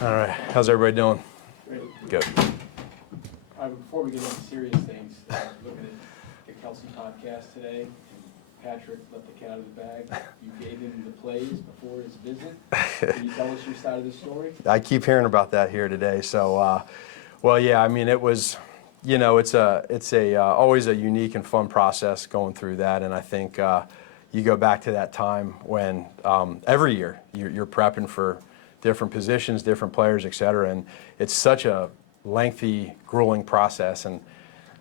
All right. How's everybody doing? Great. Good. Before we get into serious things, looking at the Kelsey podcast today, and Patrick let the cat out of the bag. You gave him the plays before his visit. Can you tell us your side of the story? I keep hearing about that here today. So, well, yeah. I mean, it was, it's always a unique and fun process going through that, and I think you go back to that time when every year you're prepping for different positions, different players, et cetera, and it's such a lengthy, grueling process, and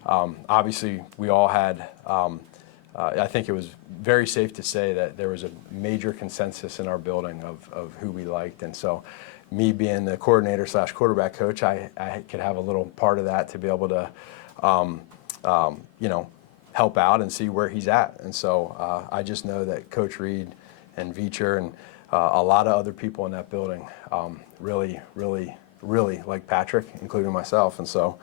obviously we all had, I think it was very safe to say that there was a major consensus in our building of who we liked, and so me being the coordinator / quarterback coach, I could have a little part of that to be able to, help out and see where he's at, and so I just know that Coach Reed and Veacher and a lot of other people in that building really like Patrick, including myself. And so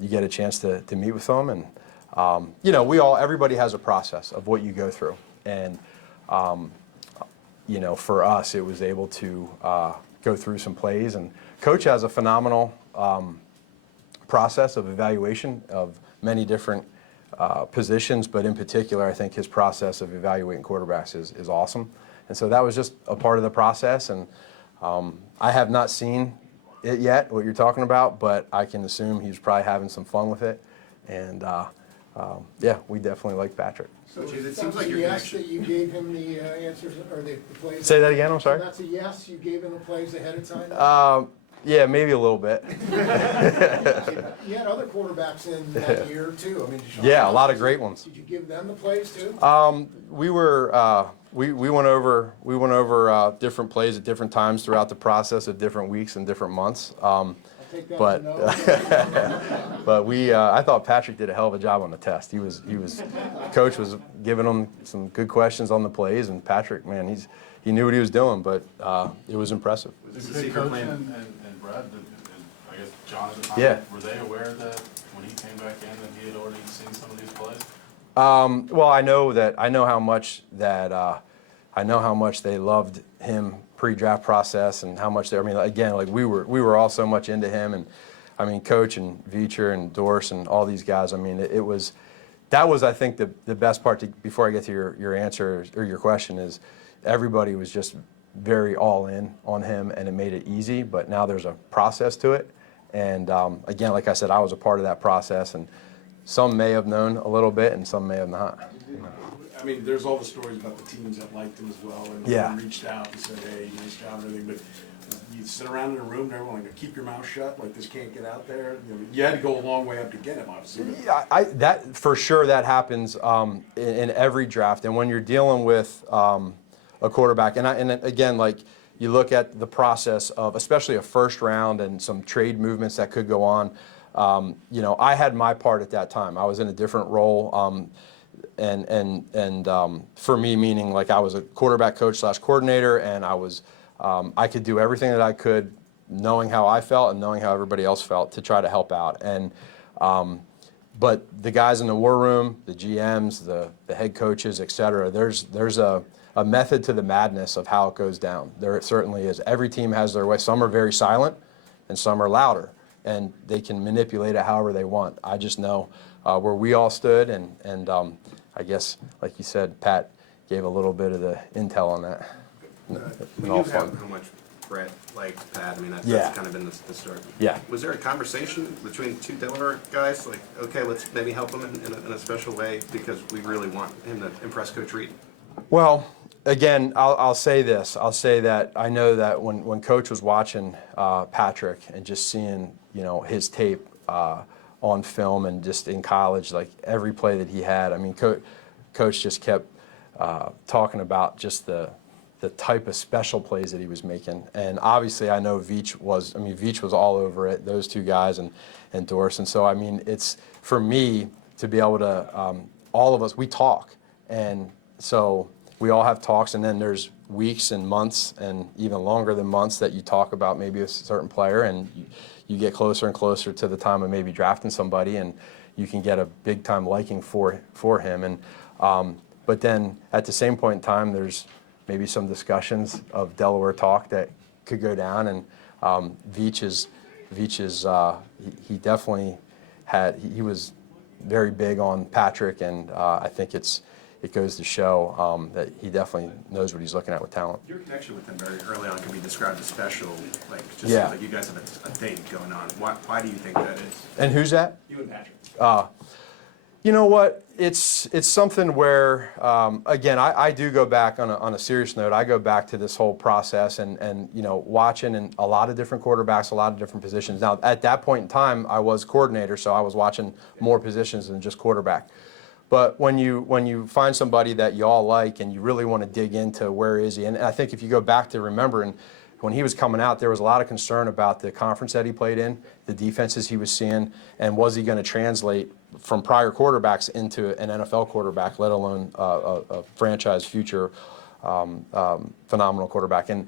you get a chance to meet with them. And, everybody has a process of what you go through. And, for us, it was able to go through some plays. And Coach has a phenomenal process of evaluation of many different positions. But in particular, I think his process of evaluating quarterbacks is awesome. And so that was just a part of the process, and I have not seen it yet, what you're talking about, but I can assume he's probably having some fun with it, and yeah, we definitely like Patrick. So it seems like yes that you gave him the answers or the plays. Say that again, I'm sorry? So that's a yes, you gave him the plays ahead of time? Yeah, maybe a little bit. You had other quarterbacks in that year too. I mean, Yeah, a lot of great ones. Did you give them the plays too? We were we went over different plays at different times throughout the process of different weeks and different months. I'll take that But no. but I thought Patrick did a hell of a job on the test. Coach was giving him some good questions on the plays, and Patrick, man, he knew what he was doing, but it was impressive. Was this a secret plan? And Brad, and I guess John at the time, Yeah. Were they aware that when he came back in that he had already seen some of these plays? Well, I know how much they loved him pre-draft process, and how much we were all so much into him, and I mean, Coach and Veacher and Dorse and all these guys. I mean, that was I think the best part. Before I get to your answer or your question, is everybody was just very all in on him, and it made it easy. But now there's a process to it, and again, like I said, I was a part of that process, and some may have known a little bit, and some may have not. I mean, there's all the stories about the teams that liked him as well, and Yeah. reached out and said, "Hey, nice job," and everything. But you sit around in a room, and everyone like, keep your mouth shut, like this can't get out there. You had to go a long way up to get him, obviously. Yeah, that for sure that happens in every draft, and when you're dealing with a quarterback, and again, like you look at the process of especially a first round and some trade movements that could go on. I had my part at that time. I was in a different role, and for me, meaning like I was a quarterback coach / coordinator, and I could do everything that I could, knowing how I felt and knowing how everybody else felt, to try to help out. And but the guys in the war room, the GMs, the head coaches, et cetera, there's a method to the madness of how it goes down. There certainly is. Every team has their way. Some are very silent, and some are louder, and they can manipulate it however they want. I just know where we all stood, and I guess, like you said, Pat gave a little bit of the intel on that. We do have how much Brett liked Pat. I mean, that's kind of been the start. Yeah. Was there a conversation between two Delaware guys, like, okay, let's maybe help him in a special way because we really want him to impress Coach Reed? Well, again, I'll say this. I'll say that I know that when Coach was watching Patrick and just seeing, his tape on film and just in college, like every play that he had, I mean, Coach just kept talking about just the type of special plays that he was making. And obviously I know Veach was all over it, those two guys and Dorse. And so, I mean, it's, for me, to be able to, all of us, we talk. And so we all have talks, and then there's weeks and months and even longer than months that you talk about maybe a certain player, and you get closer and closer to the time of maybe drafting somebody, and you can get a big time liking for him. And but then at the same point in time, there's maybe some discussions of Delaware talk that could go down, and He definitely he was very big on Patrick, and I think it goes to show that he definitely knows what he's looking at with talent. Your connection with him very early on can be described as special. Like, just Yeah. seems like you guys have a thing going on. Why do you think that is? And who's that? You and Patrick. You know what? It's something where, again, I do go back on a serious note. I go back to this whole process and watching and a lot of different quarterbacks, a lot of different positions. Now, at that point in time, I was coordinator, so I was watching more positions than just quarterback. But when you find somebody that you all like and you really want to dig into where is he, and I think if you go back to remembering when he was coming out, there was a lot of concern about the conference that he played in, the defenses he was seeing, and was he going to translate from prior quarterbacks into an NFL quarterback, let alone a franchise future phenomenal quarterback. And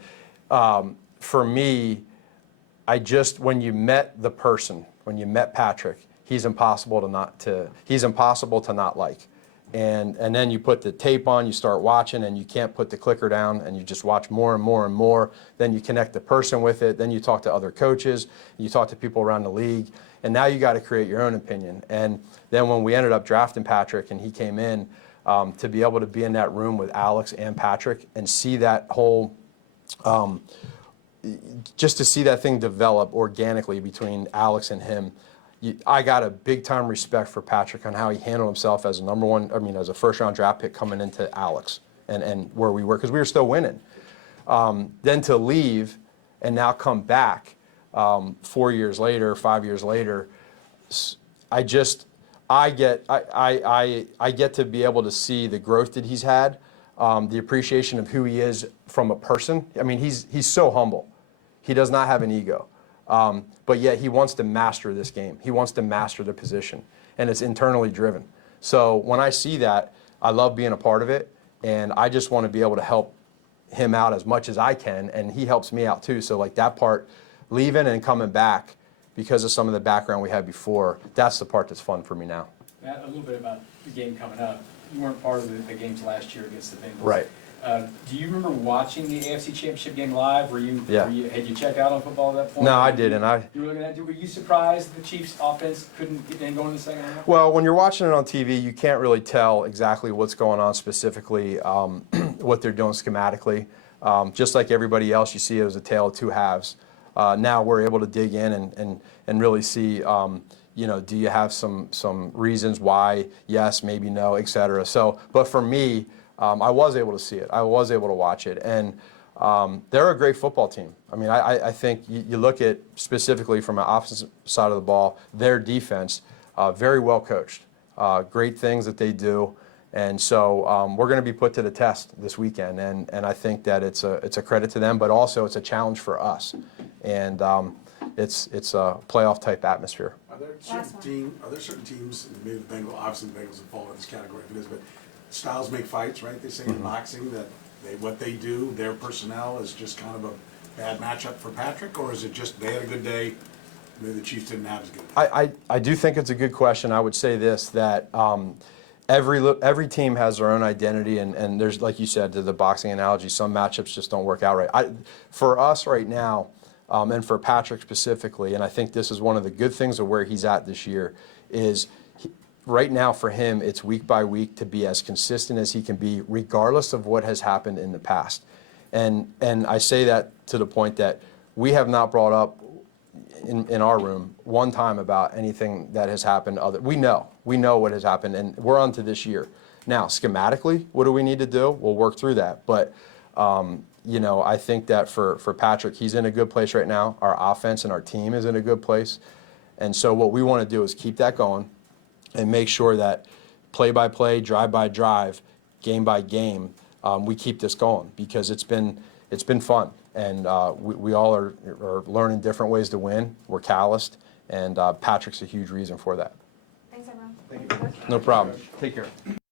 for me, when you met the person, when you met Patrick, he's impossible to not like. And then you put the tape on, you start watching, and you can't put the clicker down, and you just watch more and more and more. Then you connect the person with it. Then you talk to other coaches. You talk to people around the league. And now you got to create your own opinion. And then when we ended up drafting Patrick and he came in, to be able to be in that room with Alex and Patrick and see that whole, just to see that thing develop organically between Alex and him, I got a big time respect for Patrick on how he handled himself as as a first round draft pick coming into Alex and where we were, because we were still winning. Then to leave and now come back 4 years later, 5 years later, I get to be able to see the growth that he's had, the appreciation of who he is from a person. I mean, he's so humble. He does not have an ego. But yet he wants to master this game. He wants to master the position, and it's internally driven. So when I see that, I love being a part of it, and I just want to be able to help him out as much as I can, and he helps me out too. So like that part, leaving and coming back because of some of the background we had before, that's the part that's fun for me now. Matt, a little bit about the game coming up. You weren't part of the games last year against the Bengals. Right. Do you remember watching the AFC Championship game live? Yeah. Had you checked out on football at that point? No, I didn't. You were looking at it. Were you surprised the Chiefs' offense couldn't get in going in the second half? Well, when you're watching it on TV, you can't really tell exactly what's going on specifically, what they're doing schematically. Just like everybody else, you see it as a tale of two halves. Now we're able to dig in and really see, do you have some reasons why yes, maybe no, et cetera. So, but for me, I was able to see it. I was able to watch it. And they're a great football team. I mean, I think you look at specifically from an offensive side of the ball, their defense, very well coached, great things that they do. And so we're going to be put to the test this weekend. And I think that it's a credit to them, but also it's a challenge for us. And it's a playoff type atmosphere. Are there certain teams, maybe the Bengals, obviously the Bengals have fallen in this category if it is, but styles make fights, right? They say in boxing that what they do, their personnel is just kind of a bad matchup for Patrick, or is it just they had a good day, maybe the Chiefs didn't have as good a day? I do think it's a good question. I would say this, that every team has their own identity, and there's, like you said, to the boxing analogy, some matchups just don't work out right. For us right now, and for Patrick specifically, and I think this is one of the good things of where he's at this year, is right now for him, it's week by week to be as consistent as he can be, regardless of what has happened in the past. And I say that to the point that we have not brought up in our room one time about anything that has happened. We know what has happened, and we're on to this year. Now, schematically, what do we need to do? We'll work through that. But I think that for Patrick, he's in a good place right now. Our offense and our team is in a good place. And so what we want to do is keep that going and make sure that play by play, drive by drive, game by game, we keep this going, because it's been fun, and we all are learning different ways to win. We're calloused, and Patrick's a huge reason for that. Thanks, everyone. Thank you. No problem. Take care.